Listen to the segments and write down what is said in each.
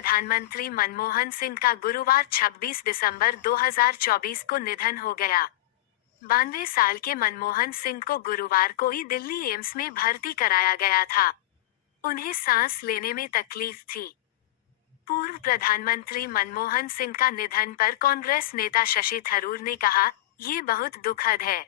प्रधानमंत्री मनमोहन सिंह का गुरुवार 26 दिसंबर 2024 को निधन हो गया। 92 साल के मनमोहन सिंह को गुरुवार को ही दिल्ली एम्स में भर्ती कराया गया था। उन्हें सांस लेने में तकलीफ थी। पूर्व प्रधानमंत्री मनमोहन सिंह का निधन पर कांग्रेस नेता शशि थरूर ने कहा, ये बहुत दुखद है।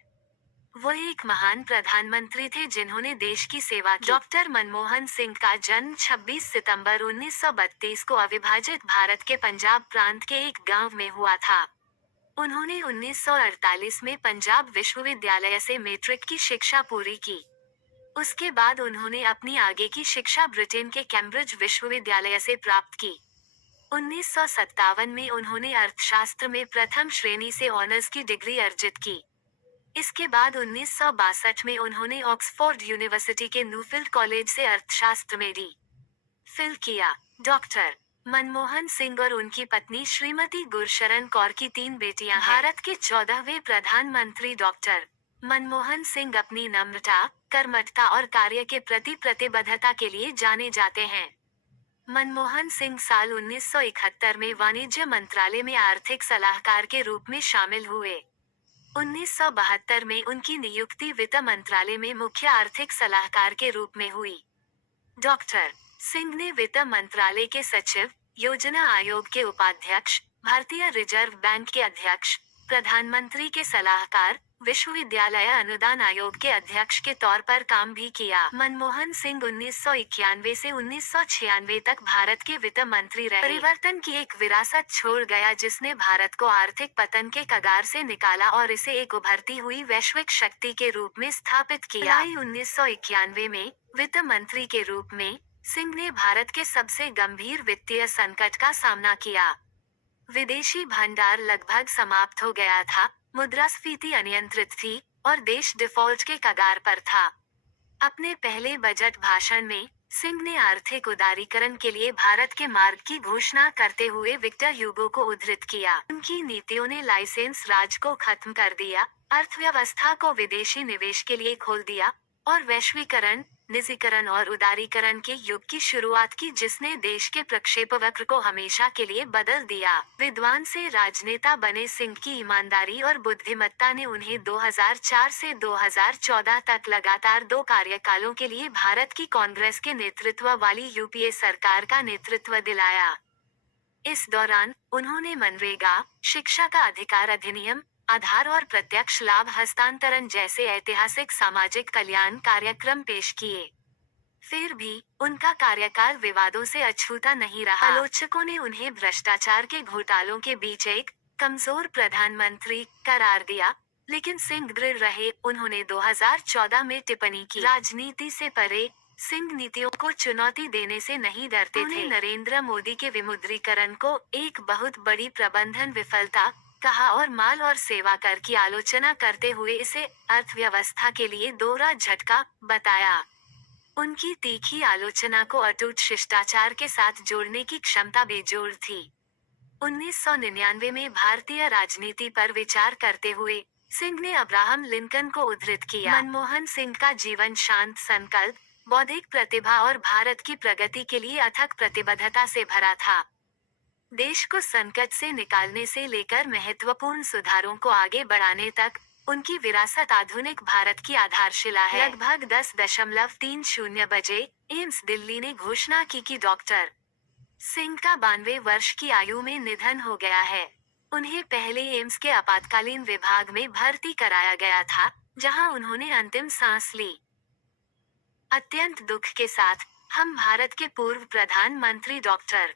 वो एक महान प्रधानमंत्री थे जिन्होंने देश की सेवा की। डॉक्टर मनमोहन सिंह का जन्म 26 सितंबर 1932 को अविभाजित भारत के पंजाब प्रांत के एक गांव में हुआ था। उन्होंने 1948 में पंजाब विश्वविद्यालय से मैट्रिक की शिक्षा पूरी की। उसके बाद उन्होंने अपनी आगे की शिक्षा ब्रिटेन के कैम्ब्रिज विश्वविद्यालय से प्राप्त की। 1957 में उन्होंने अर्थशास्त्र में प्रथम श्रेणी से ऑनर्स की डिग्री अर्जित की। इसके बाद 1962 में उन्होंने ऑक्सफोर्ड यूनिवर्सिटी के न्यूफील्ड कॉलेज से अर्थशास्त्र में डी.फिल किया। डॉक्टर मनमोहन सिंह और उनकी पत्नी श्रीमती गुरशरण कौर की 3 बेटियां हैं। भारत के 14वें प्रधानमंत्री डॉक्टर मनमोहन सिंह अपनी नम्रता, कर्मठता और कार्य के प्रति प्रतिबद्धता के लिए जाने जाते हैं। मनमोहन सिंह साल 1971 में वाणिज्य मंत्रालय में आर्थिक सलाहकार के रूप में शामिल हुए। 1972 में उनकी नियुक्ति वित्त मंत्रालय में मुख्य आर्थिक सलाहकार के रूप में हुई। डॉक्टर सिंह ने वित्त मंत्रालय के सचिव, योजना आयोग के उपाध्यक्ष, भारतीय रिजर्व बैंक के अध्यक्ष, प्रधानमंत्री के सलाहकार, विश्वविद्यालय अनुदान आयोग के अध्यक्ष के तौर पर काम भी किया। मनमोहन सिंह 1991 से 1996 तक भारत के वित्त मंत्री रहे। परिवर्तन की एक विरासत छोड़ गया जिसने भारत को आर्थिक पतन के कगार से निकाला और इसे एक उभरती हुई वैश्विक शक्ति के रूप में स्थापित किया। 1991 में वित्त मंत्री के रूप में सिंह ने भारत के सबसे गंभीर वित्तीय संकट का सामना किया। विदेशी भंडार लगभग समाप्त हो गया था, मुद्रास्फीति अनियंत्रित थी और देश डिफॉल्ट के कगार पर था। अपने पहले बजट भाषण में सिंह ने आर्थिक उदारीकरण के लिए भारत के मार्ग की घोषणा करते हुए विक्टर ह्यूगो को उद्धृत किया। उनकी नीतियों ने लाइसेंस राज को खत्म कर दिया, अर्थव्यवस्था को विदेशी निवेश के लिए खोल दिया और वैश्वीकरण, निजीकरण और उदारीकरण के युग की शुरुआत की जिसने देश के प्रक्षेपवक्र को हमेशा के लिए बदल दिया। विद्वान से राजनेता बने सिंह की ईमानदारी और बुद्धिमत्ता ने उन्हें 2004 से 2014 तक लगातार 2 कार्यकालों के लिए भारत की कांग्रेस के नेतृत्व वाली यूपीए सरकार का नेतृत्व दिलाया। इस दौरान उन्होंने मनरेगा, शिक्षा का अधिकार अधिनियम, आधार और प्रत्यक्ष लाभ हस्तांतरण जैसे ऐतिहासिक सामाजिक कल्याण कार्यक्रम पेश किए। फिर भी उनका कार्यकाल विवादों से अछूता नहीं रहा। आलोचकों ने उन्हें भ्रष्टाचार के घोटालों के बीच एक कमजोर प्रधानमंत्री करार दिया, लेकिन सिंह दृढ़ रहे। उन्होंने 2014 में टिप्पणी की, राजनीति से परे सिंह नीतियों को चुनौती देने से नहीं डरते थे। नरेंद्र मोदी के विमुद्रीकरण को एक बहुत बड़ी प्रबंधन विफलता कहा और माल और सेवा कर की आलोचना करते हुए इसे अर्थव्यवस्था के लिए दोहरा झटका बताया। उनकी तीखी आलोचना को अटूट शिष्टाचार के साथ जोड़ने की क्षमता बेजोड़ थी। 1999 में भारतीय राजनीति पर विचार करते हुए सिंह ने अब्राहम लिंकन को उद्धृत किया। मनमोहन सिंह का जीवन शांत संकल्प, बौद्धिक प्रतिभा और भारत की प्रगति के लिए अथक प्रतिबद्धता से भरा था। देश को संकट से निकालने से लेकर महत्वपूर्ण सुधारों को आगे बढ़ाने तक उनकी विरासत आधुनिक भारत की आधारशिला है। लगभग 10:30 बजे एम्स दिल्ली ने घोषणा की कि डॉक्टर सिंह का 92 वर्ष की आयु में निधन हो गया है। उन्हें पहले एम्स के आपातकालीन विभाग में भर्ती कराया गया था, जहां उन्होंने अंतिम सांस ली। अत्यंत दुख के साथ हम भारत के पूर्व प्रधानमंत्री डॉक्टर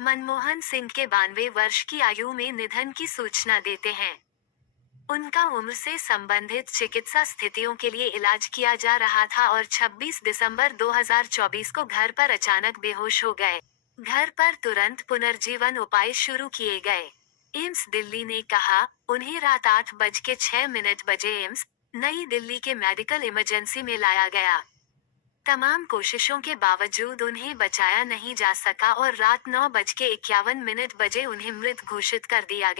मनमोहन सिंह के 92 वर्ष की आयु में निधन की सूचना देते हैं। उनका उम्र से संबंधित चिकित्सा स्थितियों के लिए इलाज किया जा रहा था और 26 दिसंबर 2024 को घर पर अचानक बेहोश हो गए। घर पर तुरंत पुनर्जीवन उपाय शुरू किए गए। एम्स दिल्ली ने कहा, उन्हें रात 8:06 बजे एम्स नई दिल्ली के मेडिकल इमरजेंसी में लाया गया। तमाम कोशिशों के बावजूद उन्हें बचाया नहीं जा सका और रात 9:51 बजे उन्हें मृत घोषित कर दिया गया।